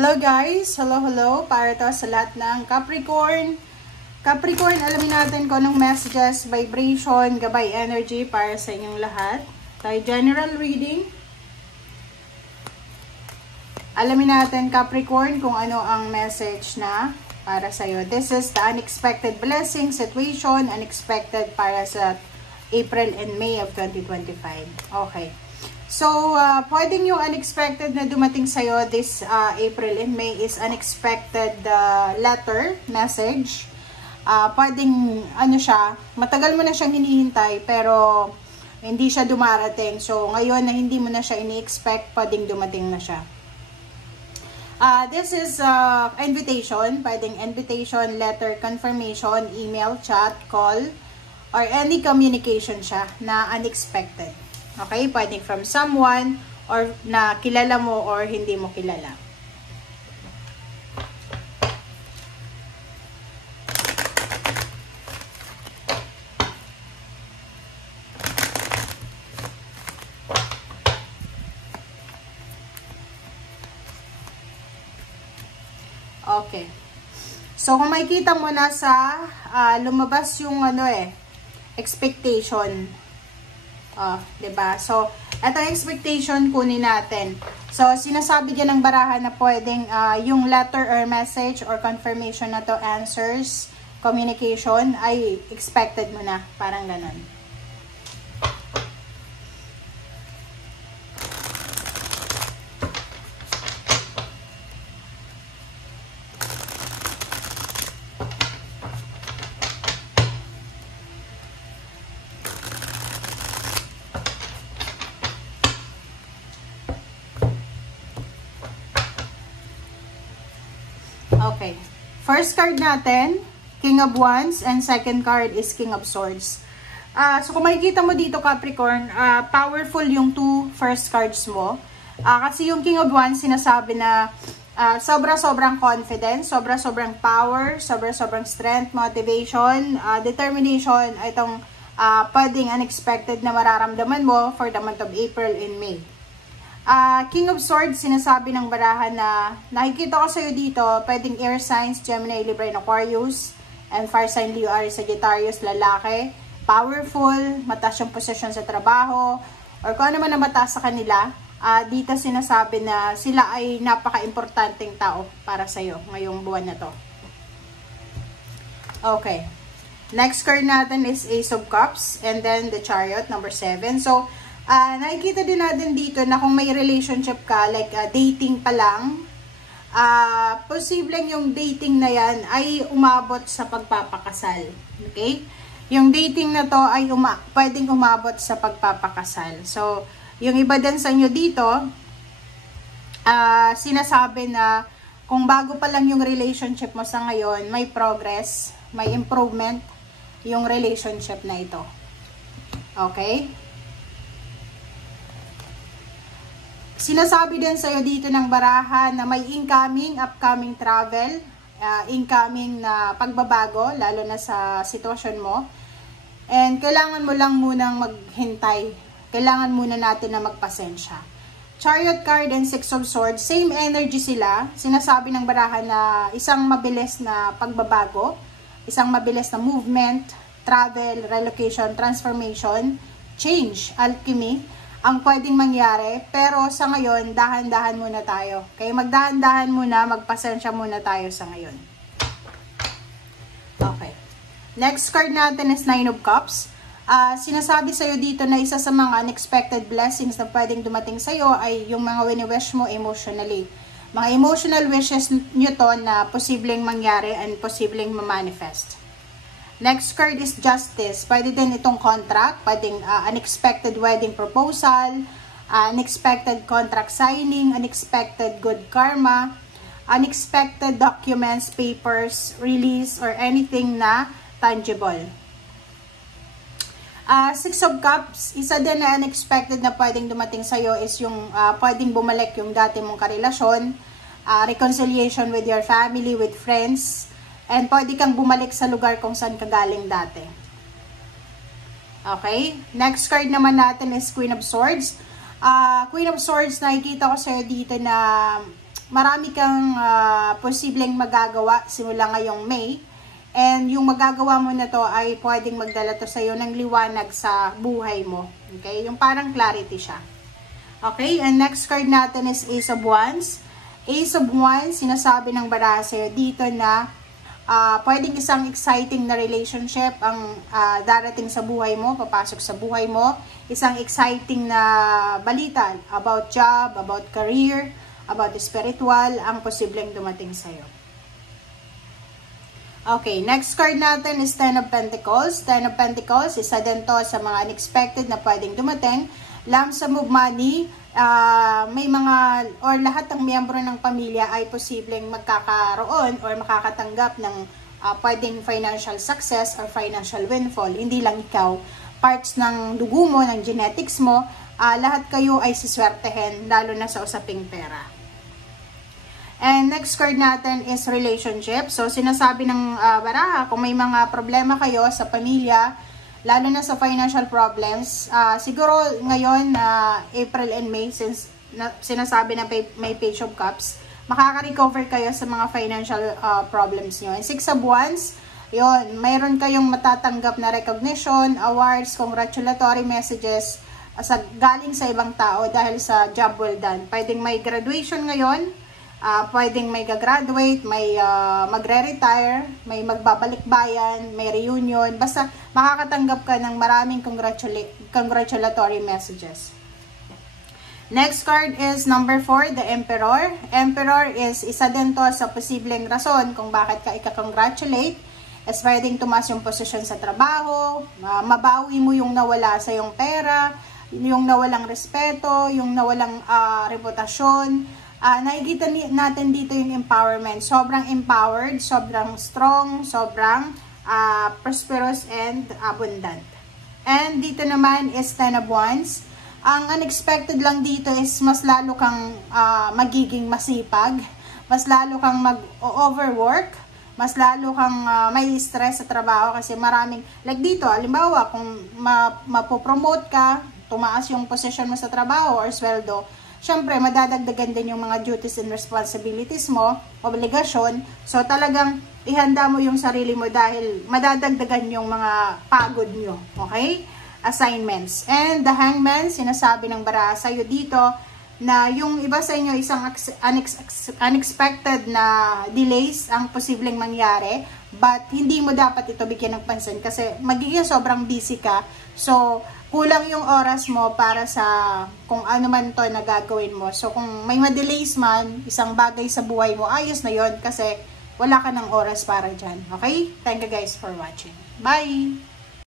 Hello guys! Hello! Para to sa lahat ng Capricorn. Capricorn, alamin natin kung anong messages, vibration, gabay energy para sa inyong lahat. Tayo general reading. Alamin natin Capricorn kung ano ang message na para sa iyo. This is the unexpected blessing situation, unexpected para sa April and May of 2025. Okay. So, pwedeng yung unexpected na dumating sa'yo this April and May is unexpected letter, message. Pwedeng, ano siya, matagal mo na siyang hinihintay pero hindi siya dumarating. So, ngayon na hindi mo na siya ini-expect, pwedeng dumating na siya. This is invitation, pwedeng invitation, letter, confirmation, email, chat, call, or any communication siya na unexpected. Okay, pwedeng from someone or na kilala mo or hindi mo kilala. Okay. So, kung makikita mo na sa lumabas yung expectation. Diba? So, ito expectation kunin natin. So, sinasabi dyan ng barahan na pwedeng yung letter or message or confirmation na to, answers, communication, ay expected mo na. Parang ganun. Okay. First card natin, King of Wands, and second card is King of Swords. So, kung makikita mo dito, Capricorn, powerful yung two first cards mo. Kasi yung King of Wands, sinasabi na sobra-sobrang confidence, sobra-sobrang power, sobra-sobrang strength, motivation, determination, itong pwedeng unexpected na mararamdaman mo for the month of April and May. King of Swords, sinasabi ng barahan na nakikita ko sa'yo dito, pwedeng air signs, Gemini, Libra, and Aquarius, and fire sign Leo, Aries, Sagittarius, lalaki, powerful, mataas yung posisyon sa trabaho, or kung ano man na mataas sa kanila, dito sinasabi na sila ay napaka-importanting tao para sa'yo ngayong buwan na to. Okay. Next card natin is Ace of Cups, and then the Chariot, number 7. So, nakikita din natin dito na kung may relationship ka, like dating pa lang, posibleng yung dating na yan ay umabot sa pagpapakasal. Okay? Yung dating na to ay pwedeng umabot sa pagpapakasal. So, yung iba din sa inyo dito, sinasabi na kung bago pa lang yung relationship mo sa ngayon, may progress, may improvement yung relationship na ito. Okay? Sinasabi din sa'yo dito ng barahan na may incoming, upcoming travel, incoming na pagbabago, lalo na sa sitwasyon mo. And kailangan mo lang munang maghintay. Kailangan muna natin na magpasensya. Chariot card and Six of Swords, same energy sila. Sinasabi ng barahan na isang mabilis na pagbabago, isang mabilis na movement, travel, relocation, transformation, change, alchemy, ang pwedeng mangyari, pero sa ngayon, dahan-dahan muna tayo. Kaya magdahan-dahan muna, magpasensya muna tayo sa ngayon. Okay. Next card natin is Nine of Cups. Sinasabi sa'yo dito na isa sa mga unexpected blessings na pwedeng dumating sa'yo ay yung mga wini-wish mo emotionally. Mga emotional wishes nyo to na posibleng mangyari and posibleng ma-manifest. Next card is Justice. Pwede din itong contract, pwedeng unexpected wedding proposal, unexpected contract signing, unexpected good karma, unexpected documents, papers, release, or anything na tangible. Six of Cups, isa din na unexpected na pwedeng dumating sa'yo is yung pwedeng bumalik yung dati mong karelasyon, reconciliation with your family, with friends, and pwede kang bumalik sa lugar kung saan ka galing dati. Okay? Next card naman natin is Queen of Swords. Queen of Swords, nakikita ko sa'yo dito na marami kang posibleng magagawa simula ngayong May. And yung magagawa mo na to ay pwedeng magdala to sa'yo ng liwanag sa buhay mo. Okay? Yung parang clarity siya. Okay? And next card natin is Ace of Wands. Ace of Wands, sinasabi ng baraha sa'yo dito na pwedeng isang exciting na relationship ang darating sa buhay mo, papasok sa buhay mo. Isang exciting na balita about job, about career, about spiritual, ang posibleng dumating sa'yo. Okay, next card natin is Ten of Pentacles. Ten of Pentacles, isa din to sa mga unexpected na pwedeng dumating. Lump sum of money, may mga, or lahat ng miyembro ng pamilya ay posibleng magkakaroon or makakatanggap ng pwedeng financial success or financial windfall. Hindi lang ikaw, parts ng dugo mo, ng genetics mo, lahat kayo ay siswertehin, lalo na sa usaping pera. And next card natin is relationship. So, sinasabi ng baraha, kung may mga problema kayo sa pamilya, lalo na sa financial problems, siguro ngayon, April and May, since sinasabi na may Page of Cups, makaka-recover kayo sa mga financial problems nyo. And Six of Wands, yun, mayroon kayong matatanggap na recognition, awards, congratulatory messages, galing sa ibang tao dahil sa job well done. Pwedeng may graduation ngayon, pwedeng may gagraduate, may magre-retire, may magbabalik bayan, may reunion, basta makakatanggap ka ng maraming congratulatory messages. Next card is number 4, the Emperor. Emperor is isa din to sa posibleng rason kung bakit ka ika-congratulate. Is pwedeng tumaas yung posisyon sa trabaho, mabawi mo yung nawala sa yung pera, yung nawalang respeto, yung nawalang reputasyon. Nakikita natin dito yung empowerment. Sobrang empowered, sobrang strong, sobrang prosperous and abundant. And dito naman is Ten of Wands. Ang unexpected lang dito is mas lalo kang magiging masipag, mas lalo kang mag-overwork, mas lalo kang may stress sa trabaho kasi maraming, like dito, halimbawa, kung mapopromote ka, tumaas yung position mo sa trabaho or sweldo, syempre, madadagdagan din yung mga duties and responsibilities mo, obligasyon. So, talagang ihanda mo yung sarili mo dahil madadagdagan yung mga pagod nyo. Okay? Assignments. And the Hangman, sinasabi ng baraha sa'yo dito na yung iba sa inyo isang unexpected na delays ang posibleng mangyari, but hindi mo dapat ito bigyan ng pansin kasi magiging sobrang busy ka. So, kulang yung oras mo para sa kung ano man to na gagawin mo. So, kung may ma-delays man, isang bagay sa buhay mo, ayos na yon kasi wala ka ng oras para dyan. Okay? Thank you guys for watching. Bye!